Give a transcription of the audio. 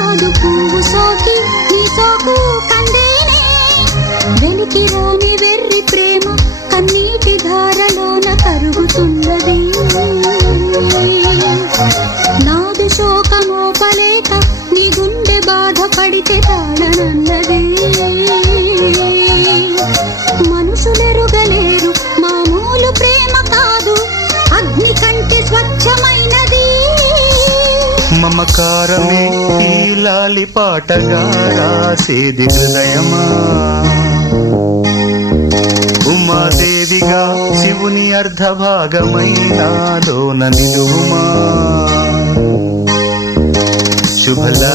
కాదు పువ్వు సోకి నీ సోకు కందేనే వెలికి రాని వెర్రి ప్రేమ కన్నీటి ధారలోన కరుగుతున్నది నాదు శోకమోపలేక నీ గుండె బాధపడితే తాళనన్నది మనుషులెరుగలేరు మామూలు ప్రేమ కాదు అగ్ని కంటే స్వచ్ఛమైనది మమకారమే ఈ లాలి పాటగా రాసేది హృదయమా ఉమాదేవిగా శివుని అర్ధభాగమైనాలోన నిలువుమా శుభలా